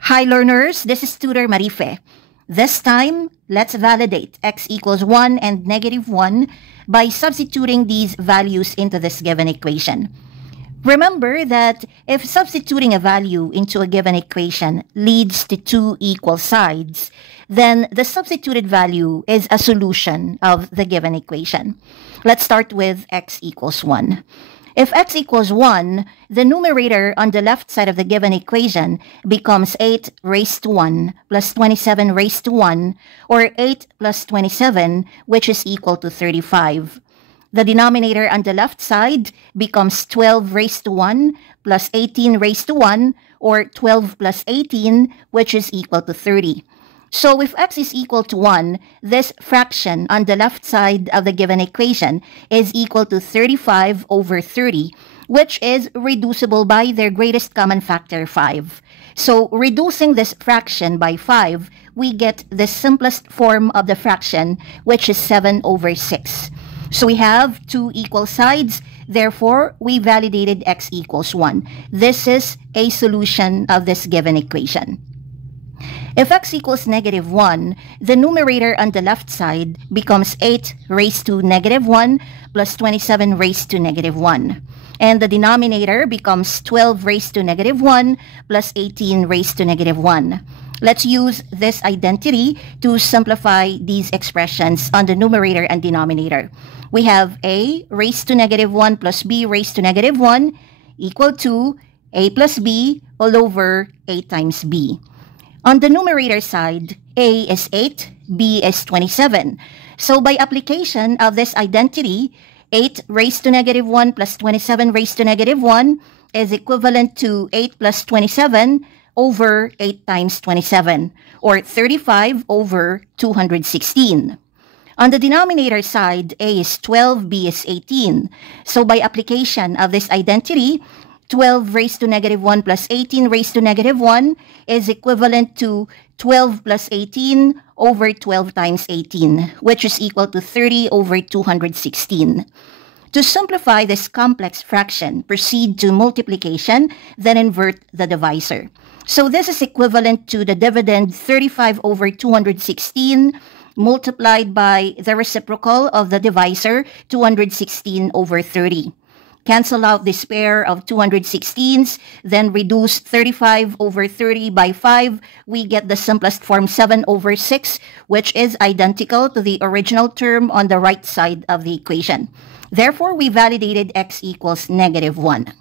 Hi learners, this is Tutor Marife. This time, let's validate x equals 1 and negative 1 by substituting these values into this given equation. Remember that if substituting a value into a given equation leads to two equal sides, then the substituted value is a solution of the given equation. Let's start with x equals 1. If x equals 1, the numerator on the left side of the given equation becomes 8 raised to 1 plus 27 raised to 1, or 8 plus 27, which is equal to 35. The denominator on the left side becomes 12 raised to 1 plus 18 raised to 1, or 12 plus 18, which is equal to 30. So if x is equal to 1, this fraction on the left side of the given equation is equal to 35 over 30, which is reducible by their greatest common factor, 5. So reducing this fraction by 5, we get the simplest form of the fraction, which is 7 over 6. So we have two equal sides, therefore we validated x equals 1. This is a solution of this given equation. If x equals negative 1, the numerator on the left side becomes 8 raised to negative 1 plus 27 raised to negative 1. And the denominator becomes 12 raised to negative 1 plus 18 raised to negative 1. Let's use this identity to simplify these expressions on the numerator and denominator. We have a raised to negative 1 plus b raised to negative 1 equal to a plus b all over a times b. On the numerator side, a is 8, b is 27. So by application of this identity, 8 raised to negative 1 plus 27 raised to negative 1 is equivalent to 8 plus 27 over 8 times 27, or 35 over 216. On the denominator side, a is 12, b is 18. So by application of this identity, 12 raised to negative 1 plus 18 raised to negative 1 is equivalent to 12 plus 18 over 12 times 18, which is equal to 30 over 216. To simplify this complex fraction, proceed to multiplication, then invert the divisor. So this is equivalent to the dividend 35 over 216 multiplied by the reciprocal of the divisor, 216 over 30. Cancel out this pair of 216s, then reduce 35 over 30 by 5. We get the simplest form, 7 over 6, which is identical to the original term on the right side of the equation. Therefore, we validated x equals negative 1.